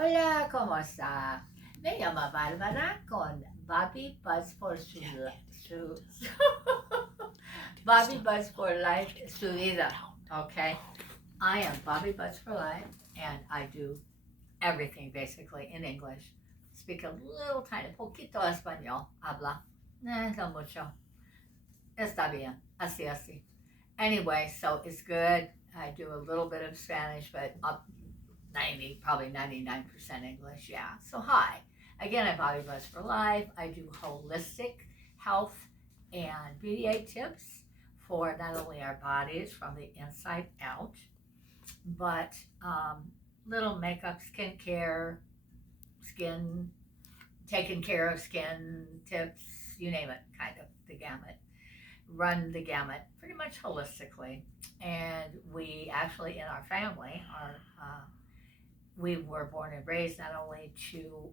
Hola, ¿cómo está? Me llamo Bárbara con Bobby Buzz for su Bobby Buzz for Life, su vida. Okay, I am Bobby Buzz for Life, and I do everything basically in English. Speak a little tiny poquito español. Habla. No mucho. Está bien. Así, así. Anyway, so it's good. I do a little bit of Spanish, but up 90, probably 99% English. Yeah. So, hi. Again, I'm Bobby Buzz for Life. I do holistic health and beauty aid tips for not only our bodies from the inside out, but little makeup, skincare, skin, taking care of skin tips, you name it, kind of the gamut. Run the gamut pretty much holistically. And we actually, in our family, are we were born and raised not only to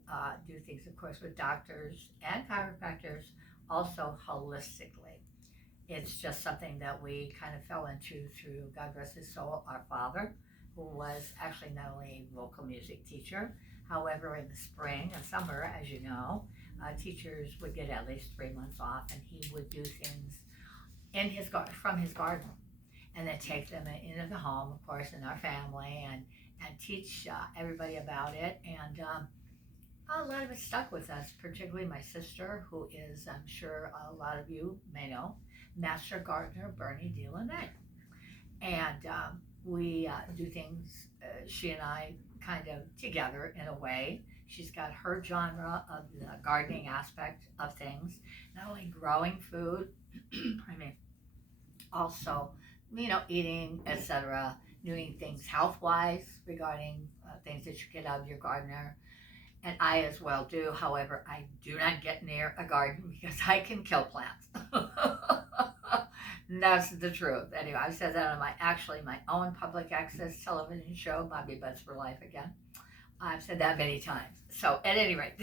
do things, of course, with doctors and chiropractors, also holistically. It's just something that we kind of fell into through, God rest his soul, our father, who was actually not only a vocal music teacher, however, in the spring and summer, as you know, teachers would get at least 3 months off, and he would do things in his from his garden, and then take them into the home, of course, in our family, and teach everybody about it. And a lot of it stuck with us, particularly my sister, who is, I'm sure a lot of you may know, Master Gardener Bernie DeLaney. And we do things, she and I, kind of together in a way. She's got her genre of the gardening aspect of things, not only growing food, I mean, also, eating, etc., doing things health wise regarding things that you get out of your gardener. And I as well do. However, I do not get near a garden because I can kill plants. That's the truth. Anyway, I've said that on my own public access television show, Bobby Butts for Life again. I've said that many times. So at any rate,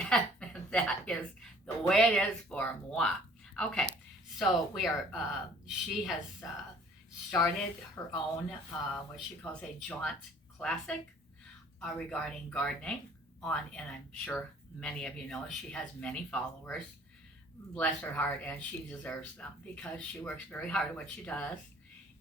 that is the way it is for moi. Okay, so we are. She has started her own what she calls a jaunt classic regarding gardening on, and I'm sure many of you know she has many followers. Bless her heart, and she deserves them because she works very hard at what she does,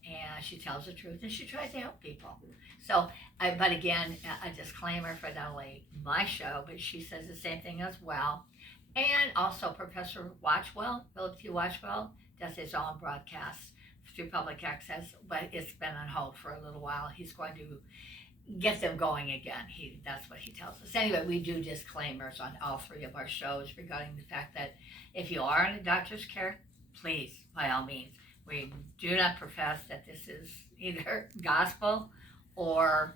and she tells the truth, and she tries to help people. So, but again, a disclaimer for not only my show, but she says the same thing as well. And also, Professor Watchwell, Philip T. Watchwell, does his own broadcasts through public access, but it's been on hold for a little while. He's going to get them going again. That's what he tells us. Anyway, we do disclaimers on all three of our shows regarding the fact that if you are in a doctor's care, please, by all means, we do not profess that this is either gospel or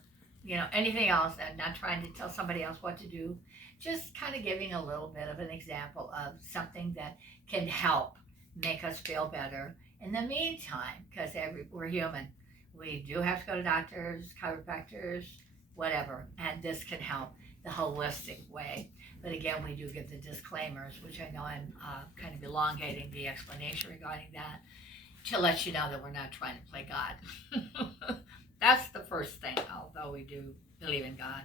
anything else, and not trying to tell somebody else what to do. Just kind of giving a little bit of an example of something that can help make us feel better in the meantime, because we're human. We do have to go to doctors, chiropractors, whatever, and this can help the holistic way. But again, we do give the disclaimers, which I know I'm kind of elongating the explanation regarding that, to let you know that we're not trying to play God. That's the first thing, although we do believe in God.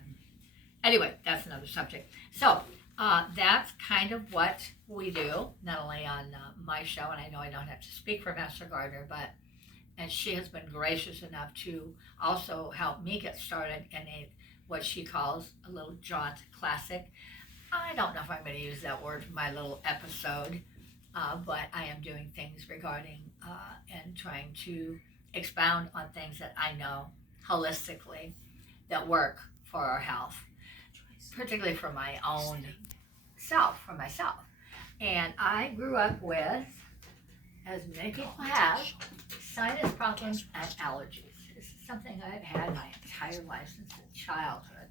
Anyway, that's another subject. So that's kind of what we do, not only on my show, and I know I don't have to speak for Master Gardner, but and she has been gracious enough to also help me get started in what she calls a little jaunt classic. I don't know if I'm going to use that word for my little episode, but I am doing things regarding and trying to expound on things that I know holistically that work for our health, particularly for my own self, for myself. And I grew up with, as many people have, sinus problems and allergies. This is something I've had my entire life since childhood.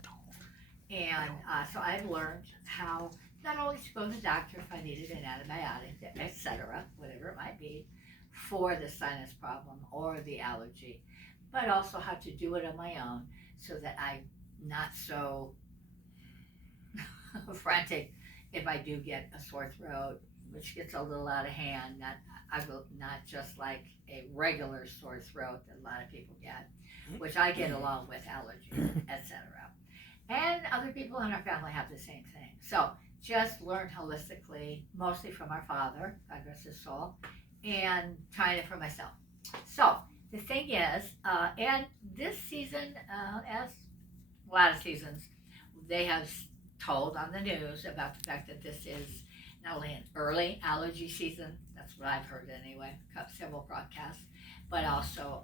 And so I've learned how not only to go to the doctor if I needed an antibiotic, etc., whatever it might be, for the sinus problem or the allergy, but also how to do it on my own so that I'm not so frantic if I do get a sore throat, which gets a little out of hand. Not just like a regular sore throat that a lot of people get, which I get along with allergies, etc. And other people in our family have the same thing. So just learned holistically, mostly from our father, God rest his soul, and trying it for myself. So the thing is, and this season, as a lot of seasons, they have told on the news about the fact that this is not only an early allergy season, that's what I've heard anyway, several broadcasts, but also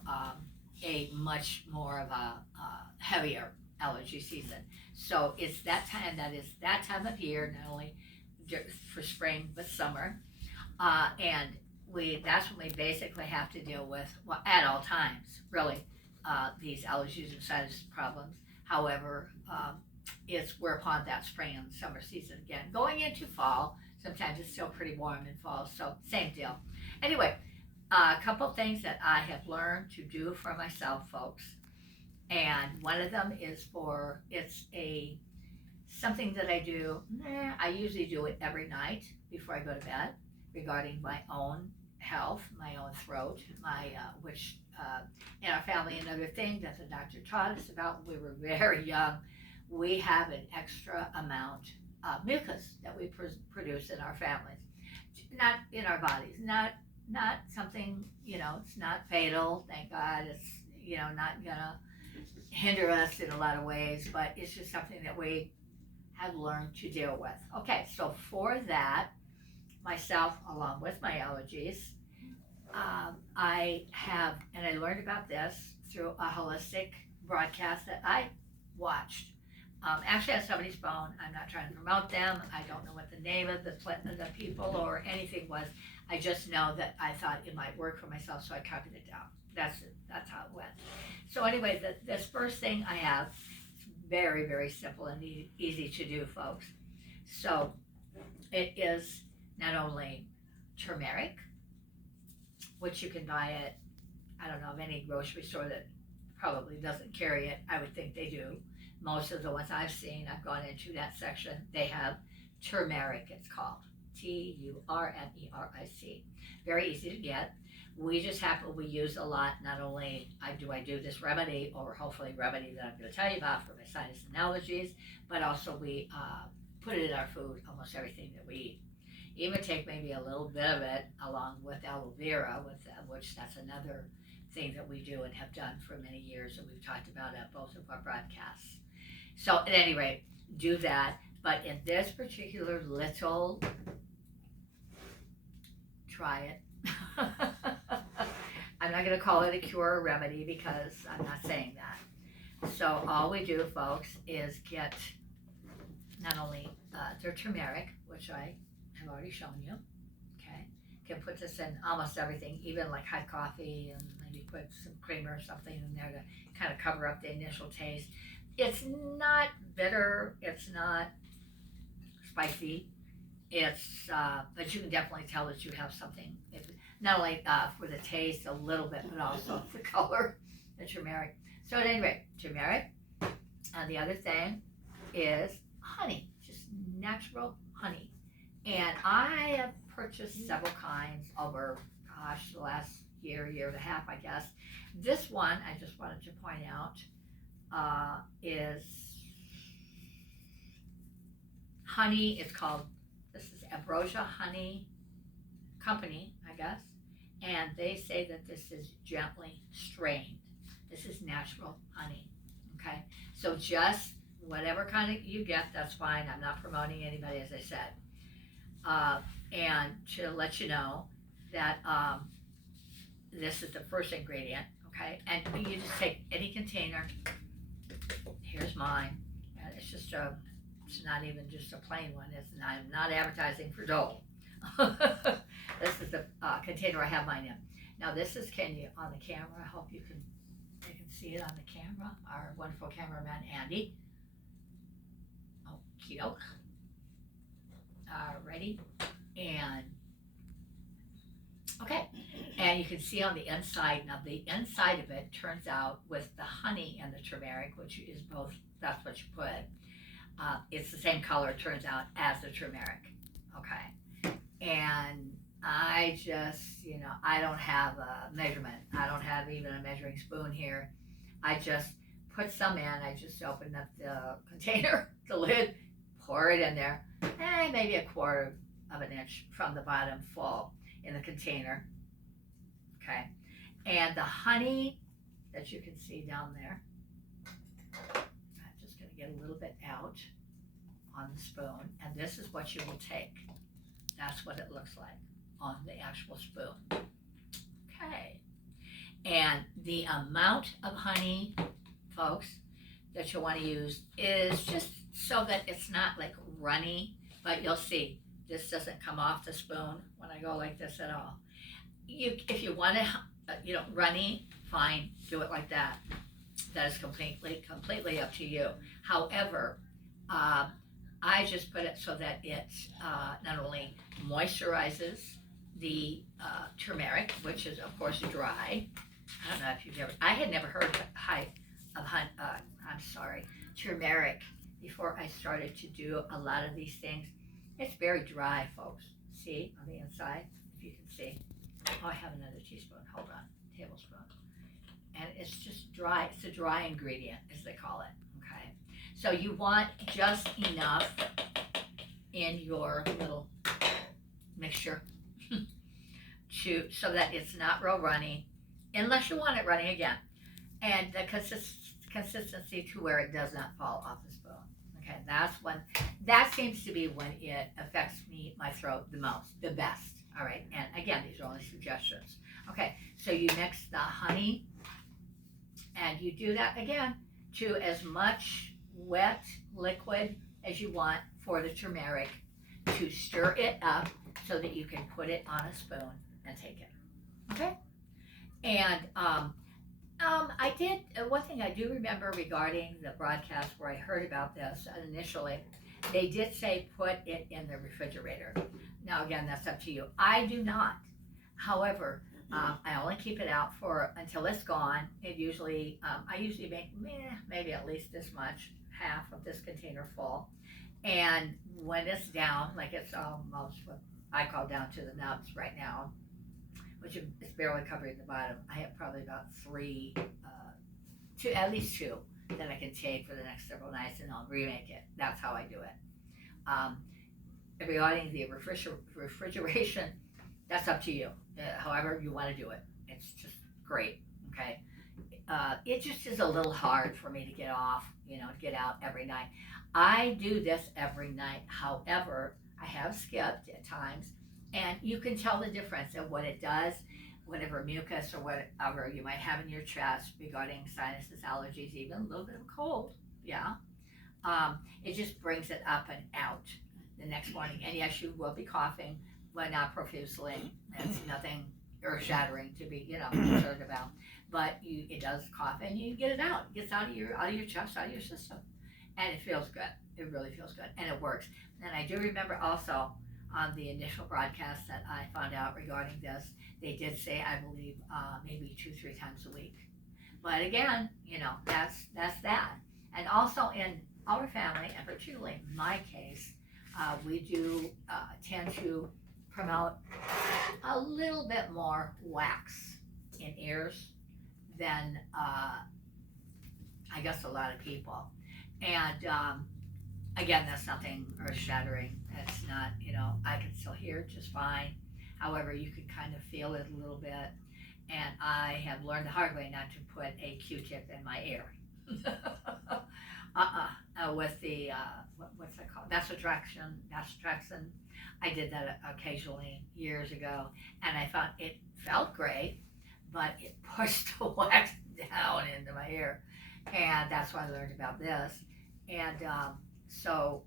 a much more of a heavier allergy season. So it's that time of year, not only for spring but summer, and that's when we basically have to deal with, well, at all times, really, these allergies and sinus problems. However, we're upon that spring and summer season again. Going into fall, sometimes it's still pretty warm in fall, so same deal. Anyway, a couple things that I have learned to do for myself, folks, and one of them is it's a something that I do. I usually do it every night before I go to bed, regarding my own health, my own throat, which in our family, another thing that the doctor taught us about when we were very young, we have an extra amount of mucus that we produce in our families, not in our bodies, not something, it's not fatal, thank God. It's, not gonna hinder us in a lot of ways, but it's just something that we have learned to deal with. Okay, so for that, myself, along with my allergies, and I learned about this through a holistic broadcast that I watched. Actually, on somebody's phone. I'm not trying to promote them. I don't know what the name of the people or anything was. I just know that I thought it might work for myself, so I copied it down. That's it. That's how it went. So anyway, this first thing I have, it's very, very simple and easy to do, folks. So it is not only turmeric, which you can buy at, I don't know of any grocery store that probably doesn't carry it. I would think they do. Most of the ones I've seen, I've gone into that section, they have turmeric, it's called. Turmeric. Very easy to get. We use a lot, not only do I do this remedy, or hopefully remedy that I'm going to tell you about for my sinus and allergies, but also we put it in our food, almost everything that we eat. Even take maybe a little bit of it along with aloe vera, which that's another thing that we do and have done for many years, and we've talked about at both of our broadcasts. So at any rate, do that. But in this particular little, try it. I'm not going to call it a cure or remedy because I'm not saying that. So all we do, folks, is get not only their turmeric, which I have already shown you. Okay, can put this in almost everything, even like hot coffee, and maybe put some creamer or something in there to kind of cover up the initial taste. It's not bitter. It's not spicy. But you can definitely tell that you have something. Not only for the taste a little bit, but also the color, the turmeric. So at any rate, turmeric. And the other thing is honey, just natural honey. And I have purchased several kinds over, the last year and a half, I guess. This one, I just wanted to point out, is honey. This is Ambrosia Honey Company, I guess. And they say that this is gently strained. This is natural honey, okay? So just whatever kind of you get, that's fine. I'm not promoting anybody, as I said. And to let you know that this is the first ingredient, okay? And you just take any container. Here's mine. And it's not even just a plain one. I'm not advertising for Dole. This is the container I have mine in. Now this is on the camera. I hope you can see it on the camera. Our wonderful cameraman Andy. Okie doke. Ready? And okay, and you can see on the inside. Now the inside of it turns out with the honey and the turmeric, which is both. That's what you put. It's the same color, it turns out, as the turmeric. Okay, and I just, I don't have a measurement. I don't have even a measuring spoon here. I just put some in. I just opened up the container, the lid, pour it in there, and maybe a quarter of an inch from the bottom full in the container. Okay, and the honey that you can see down there, I'm just going to get a little bit out on the spoon, and this is what you will take. That's what it looks like on the actual spoon. Okay, and the amount of honey, folks, that you want to use is just so that it's not like runny, but you'll see this doesn't come off the spoon when I go like this at all. If you want it, runny, fine, do it like that. That is completely up to you. However, I just put it so that it not only moisturizes the turmeric, which is of course dry. I don't know if you've ever, I had never heard of turmeric before I started to do a lot of these things. It's very dry, folks. See on the inside, if you can see. Oh, I have another teaspoon, hold on, tablespoon. And it's just dry, it's a dry ingredient, as they call it, okay? So you want just enough in your little mixture so that it's not real runny, unless you want it runny again. And the consistency to where it does not fall off the spoon. Okay, that seems to be when it affects my throat the most, the best. All right, and again, these are only suggestions. Okay, so you mix the honey, and you do that again to as much wet liquid as you want for the turmeric to stir it up so that you can put it on a spoon and take it. Okay, and I did one thing I do remember regarding the broadcast where I heard about this initially. They did say put it in the refrigerator. Now again, that's up to you. I do not. However, I only keep it out until it's gone. It usually, I usually make maybe at least this much, half of this container full. And when it's down, like it's almost what I call down to the nubs right now, which is barely covering the bottom, I have probably about at least two that I can take for the next several nights, and I'll remake it. That's how I do it. Regarding the refrigeration, that's up to you. However you want to do it, it's just great. Okay, it just is a little hard for me to get out every night. I do this every night. However, I have skipped at times, and you can tell the difference of what it does, whatever mucus or whatever you might have in your chest regarding sinuses, allergies, even a little bit of a cold. Yeah, it just brings it up and out the next morning. And yes, you will be coughing, but not profusely. It's nothing earth-shattering to be, concerned about. But it does cough, and you get it out. It gets out of your chest, out of your system, and it feels good. It really feels good, and it works. And I do remember also on the initial broadcast that I found out regarding this, they did say, I believe, maybe 2-3 times a week. But again, that's that. And also in our family, and particularly in my case, we do tend to promote a little bit more wax in ears than I guess a lot of people. And again, that's nothing earth-shattering. It's not, I can still hear it just fine. However, you can kind of feel it a little bit. And I have learned the hard way not to put a Q-tip in my ear. With the, what's that called? Bacitracin. I did that occasionally years ago, and I found it felt great, but it pushed the wax down into my ear. And that's why I learned about this. And so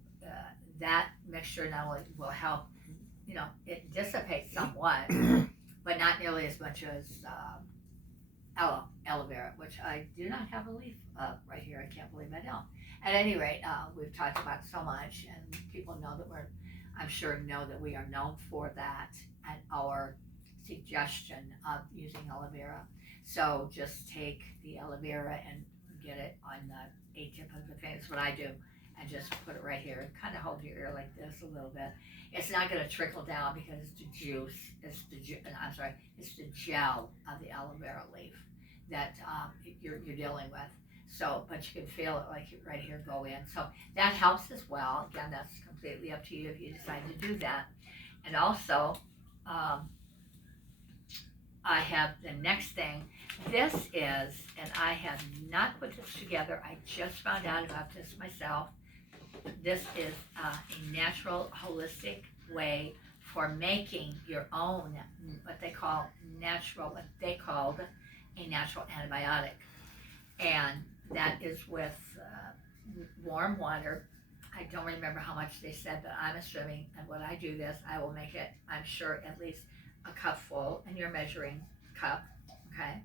that mixture not only will help, it dissipates somewhat, but not nearly as much as aloe vera, which I do not have a leaf of right here. I can't believe I don't. At any rate, we've talked about so much, and people know that I'm sure know that we are known for that and our suggestion of using aloe vera. So just take the aloe vera and get it on the tip of the finger. That's what I do. And just put it right here and kind of hold your ear like this a little bit. It's not going to trickle down because it's the juice. It's the gel of the aloe vera leaf that you're dealing with. So, but you can feel it like right here go in. So that helps as well. Again, that's completely up to you if you decide to do that. And also, um, I have the next thing. This is, and I have not put this together. I just found out about this myself. This is a natural, holistic way for making your own, what they called a natural antibiotic. And that is with warm water. I don't remember how much they said, but I'm assuming, and when I do this, I will make it, I'm sure, at least a cup full, and you're measuring cup, okay?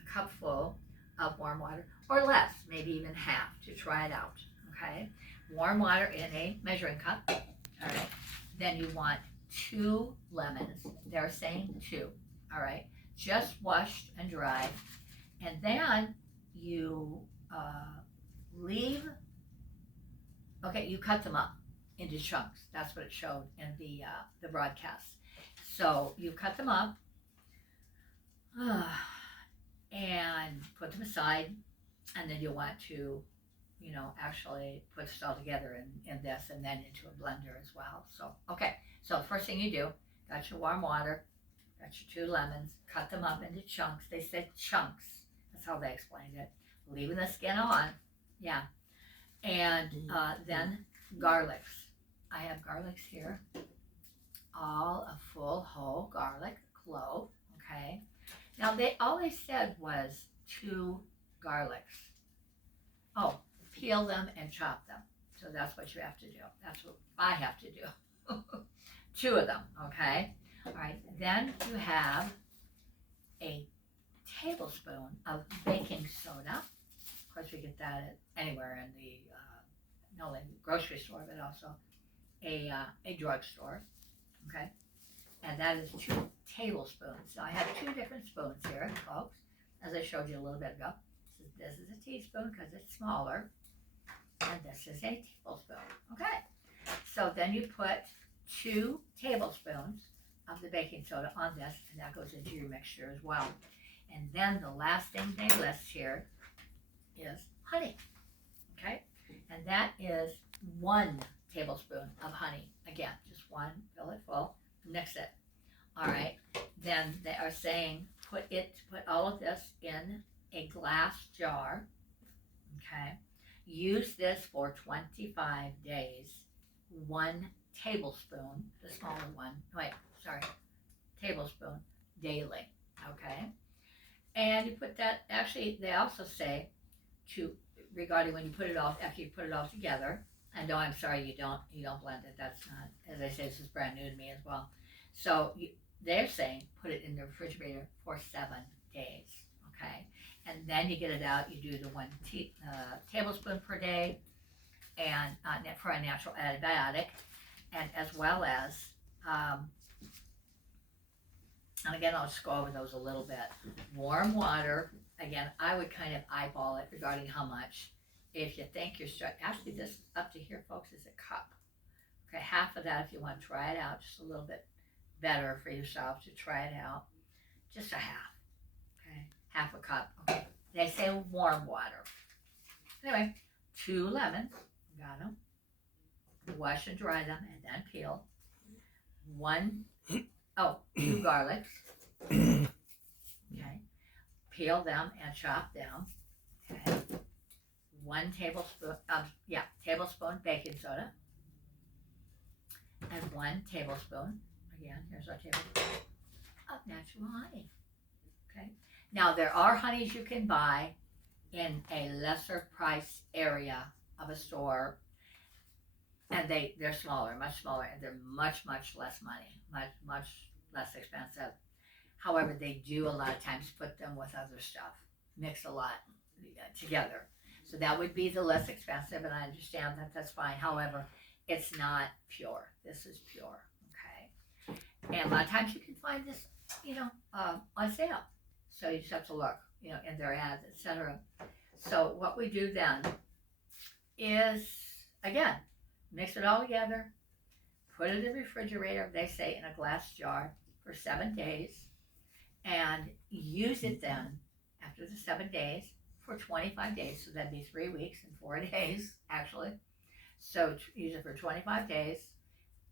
A cup full of warm water, or less, maybe even half, to try it out, okay? Warm water in a measuring cup, all right? Then you want 2 lemons. They're saying 2, all right? Just washed and dried. And then you leave, okay, you cut them up into chunks. That's what it showed in the broadcast. So you cut them up and put them aside, and then you want to, actually put this all together in this and then into a blender as well. So, okay, so first thing you do, got your warm water, got your 2 lemons, cut them up into chunks. They said chunks. That's how they explained it. Leaving the skin on, yeah. And then garlics. I have garlics here. All a full whole garlic clove, okay? Now all they said was 2 garlics. Oh, peel them and chop them. So that's what you have to do. That's what I have to do. 2 of them, okay? All right, then you have a tablespoon of baking soda. Of course, we get that anywhere in the, not only grocery store, but also a drugstore, okay? And that is 2 tablespoons. So I have 2 different spoons here, folks, as I showed you a little bit ago. This is a teaspoon because it's smaller, and this is a tablespoon, okay? So then you put 2 tablespoons of the baking soda on this, and that goes into your mixture as well. And then the last thing they list here is honey, okay? And that is 1 tablespoon of honey. Again, just 1, fill it full, mix it. All right, then they are saying put all of this in a glass jar, okay? Use this for 25 days, 1 tablespoon, the smaller one, tablespoon daily, okay? And you put that, actually, they also say regarding when you put it all, after you put it all together, and no, I'm sorry, you don't blend it, that's not, as I say, this is brand new to me as well. So they're saying put it in the refrigerator for 7 days, okay? And then you get it out, you do the 1 tablespoon per day, and for a natural antibiotic, and as well as, and again, I'll just go over those a little bit. Warm water, again, I would kind of eyeball it regarding how much. If you think you're actually this up to here, folks, is a cup. Okay, half of that if you want to try it out, just a little bit better for yourself to try it out. Just a half, okay, half a cup. Okay, they say warm water. Anyway, 2 lemons, got them. Wash and dry them and then peel. 2 garlics. Okay, peel them and chop them. Okay, 1 tablespoon tablespoon baking soda, and 1 tablespoon, again, here's our tablespoon of natural honey. Okay, now there are honeys you can buy in a lesser price area of a store, and they're smaller, much smaller, and they're much less money, much less expensive. However, they do a lot of times put them with other stuff, mix a lot together. So that would be the less expensive, and I understand that, that's fine. However, it's not pure. This is pure, okay? And a lot of times you can find this, on sale. So you just have to look, in their ads, etc. So what we do then is, again, mix it all together, put it in the refrigerator, they say in a glass jar, for 7 days, and use it then, after the 7 days, for 25 days. So that'd be 3 weeks and 4 days, actually. So use it for 25 days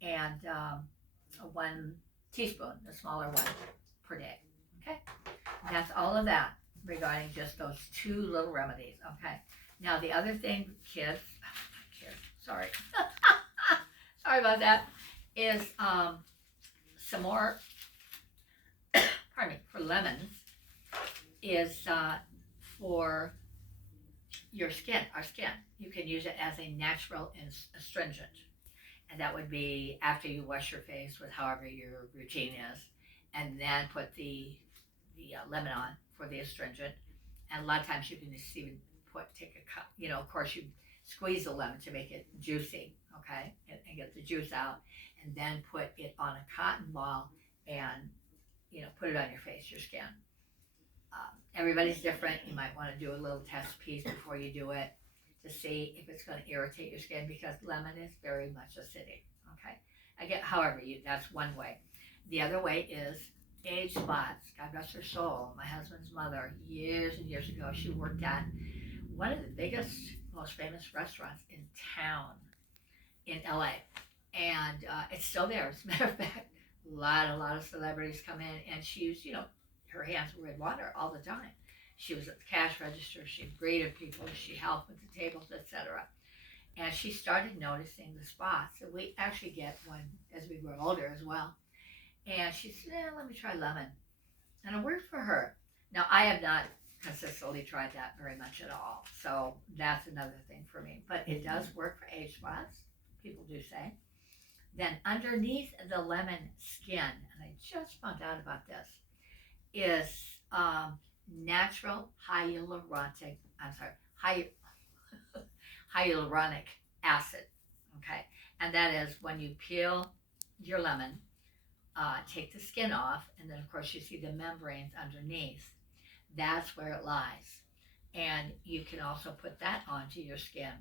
and 1 teaspoon, the smaller one, per day. Okay? That's all of that regarding just those 2 little remedies. Okay? Now, the other thing, kids, sorry. Sorry about that, is some more, pardon me, for lemons, is for your skin, our skin. You can use it as a natural astringent. And that would be after you wash your face with however your routine is, and then put the lemon on for the astringent. And a lot of times you can just even take a cup, of course you squeeze the lemon to make it juicy, okay, and get the juice out, and then put it on a cotton ball and, put it on your face, your skin. Everybody's different. You might want to do a little test piece before you do it to see if it's going to irritate your skin, because lemon is very much acidic, okay? However, that's one way. The other way is age spots. God rest her soul. My husband's mother, years and years ago, she worked at one of the biggest, most famous restaurants in town in LA. And it's still there. As a matter of fact, a lot of celebrities come in, and she used, her hands were in water all the time. She was at the cash register, she greeted people, she helped with the tables, etc. And she started noticing the spots. And we actually get one as we grow older as well. And she said, let me try lemon. And it worked for her. Now, I have not consistently tried that very much at all. So that's another thing for me. But it does work for age spots, people do say. Then underneath the lemon skin, and I just found out about this, is natural hyaluronic acid, okay? And that is when you peel your lemon, take the skin off, and then of course you see the membranes underneath. That's where it lies. And you can also put that onto your skin.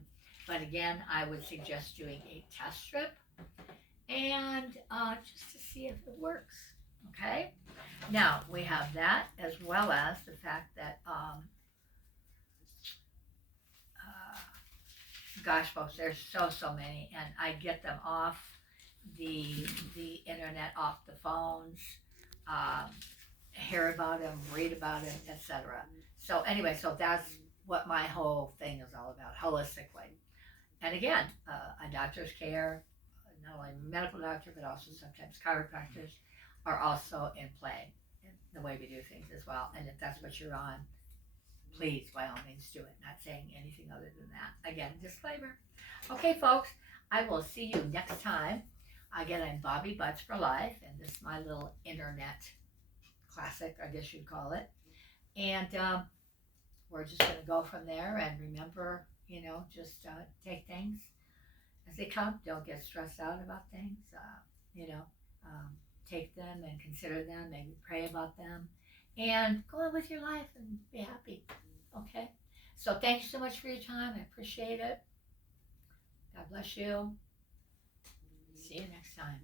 But again, I would suggest doing a test strip and just to see if it works, okay? Now, we have that, as well as the fact that, gosh, folks, there's so many, and I get them off the internet, off the phones, hear about them, read about them, etc. So anyway, so that's what my whole thing is all about, holistically. And again, a doctor's care, not only a medical doctor, but also sometimes chiropractors are also in play in the way we do things as well. And if that's what you're on, please, by all means, do it. Not saying anything other than that. Again, disclaimer. Okay, folks, I will see you next time. Again, I'm Bobby Butts for Life, and this is my little internet classic, I guess you'd call it. And we're just going to go from there. And remember, just take things as they come. Don't get stressed out about things. Take them and consider them, maybe pray about them, and go on with your life and be happy. Okay? So thank you so much for your time. I appreciate it. God bless you. See you next time.